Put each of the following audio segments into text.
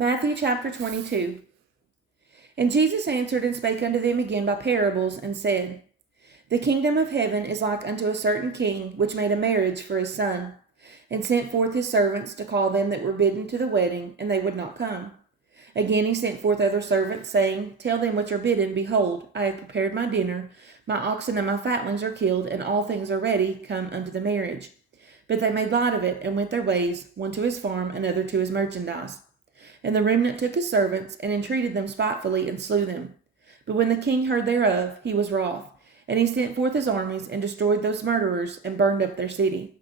Matthew chapter 22. And Jesus answered and spake unto them again by parables, and said, The kingdom of heaven is like unto a certain king, which made a marriage for his son, and sent forth his servants to call them that were bidden to the wedding, and they would not come. Again he sent forth other servants, saying, Tell them which are bidden, Behold, I have prepared my dinner, my oxen and my fatlings are killed, and all things are ready, come unto the marriage. But they made light of it, and went their ways, one to his farm, another to his merchandise. And the remnant took his servants, and entreated them spitefully, and slew them. But when the king heard thereof, he was wroth, and he sent forth his armies, and destroyed those murderers, and burned up their city.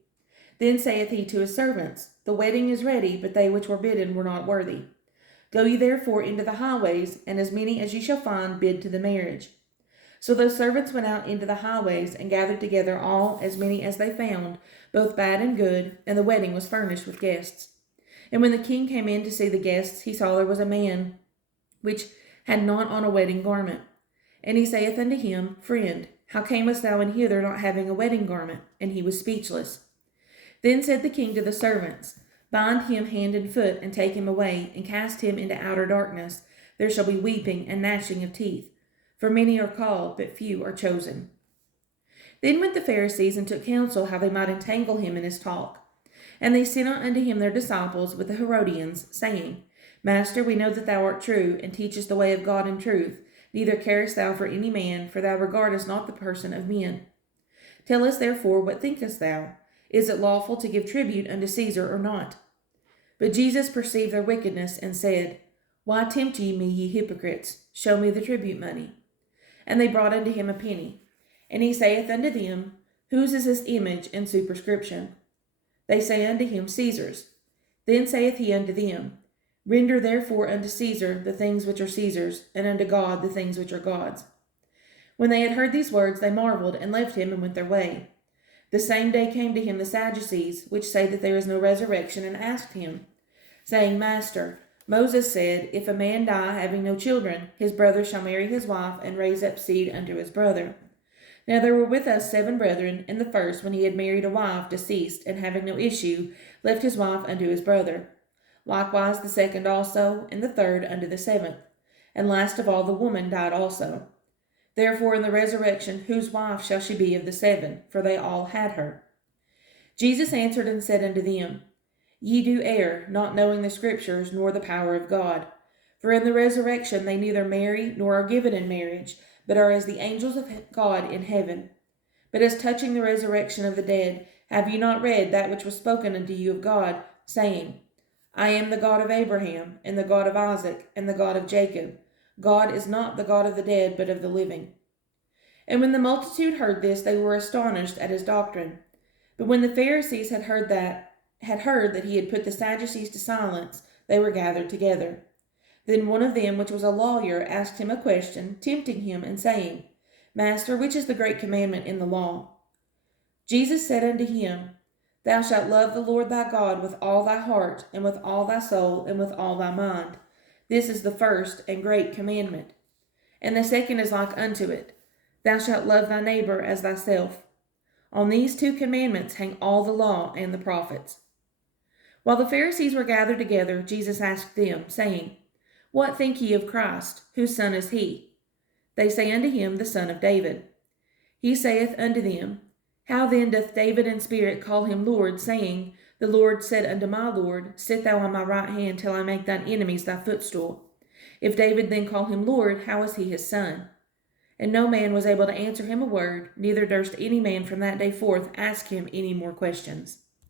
Then saith he to his servants, The wedding is ready, but they which were bidden were not worthy. Go ye therefore into the highways, and as many as ye shall find, bid to the marriage. So those servants went out into the highways, and gathered together all as many as they found, both bad and good, and the wedding was furnished with guests. And when the king came in to see the guests, he saw there was a man which had not on a wedding garment. And he saith unto him, Friend, how camest thou in hither not having a wedding garment? And he was speechless. Then said the king to the servants, Bind him hand and foot, and take him away, and cast him into outer darkness. There shall be weeping and gnashing of teeth. For many are called, but few are chosen. Then went the Pharisees and took counsel how they might entangle him in his talk. And they sent unto him their disciples with the Herodians, saying, Master, we know that thou art true, and teachest the way of God in truth. Neither carest thou for any man, for thou regardest not the person of men. Tell us therefore, what thinkest thou? Is it lawful to give tribute unto Caesar or not? But Jesus perceived their wickedness, and said, Why tempt ye me, ye hypocrites? Show me the tribute money. And they brought unto him a penny. And he saith unto them, Whose is this image and superscription? They say unto him, Caesar's. Then saith he unto them, Render therefore unto Caesar the things which are Caesar's, and unto God the things which are God's. When they had heard these words, they marveled, and left him, and went their way. The same day came to him the Sadducees, which say that there is no resurrection, and asked him, saying, Master, Moses said, If a man die having no children, his brother shall marry his wife, and raise up seed unto his brother. Now there were with us 7 brethren, and the first, when he had married a wife, deceased, and having no issue, left his wife unto his brother. Likewise the second also, and the third unto the 7th. And last of all the woman died also. Therefore in the resurrection whose wife shall she be of the 7? For they all had her. Jesus answered and said unto them, Ye do err, not knowing the Scriptures, nor the power of God. For in the resurrection they neither marry, nor are given in marriage, but are as the angels of God in heaven. But as touching the resurrection of the dead, have ye not read that which was spoken unto you of God, saying, I am the God of Abraham, and the God of Isaac, and the God of Jacob. God is not the God of the dead, but of the living. And when the multitude heard this, they were astonished at his doctrine. But when the Pharisees had heard that he had put the Sadducees to silence, they were gathered together. Then one of them, which was a lawyer, asked him a question, tempting him, and saying, Master, which is the great commandment in the law? Jesus said unto him, Thou shalt love the Lord thy God with all thy heart, and with all thy soul, and with all thy mind. This is the first and great commandment. And the second is like unto it, Thou shalt love thy neighbor as thyself. On these 2 commandments hang all the law and the prophets. While the Pharisees were gathered together, Jesus asked them, saying, What think ye of Christ? Whose son is he? They say unto him, The son of David. He saith unto them, How then doth David in spirit call him Lord, saying, The Lord said unto my Lord, Sit thou on my right hand till I make thine enemies thy footstool. If David then call him Lord, how is he his son? And no man was able to answer him a word, neither durst any man from that day forth ask him any more questions.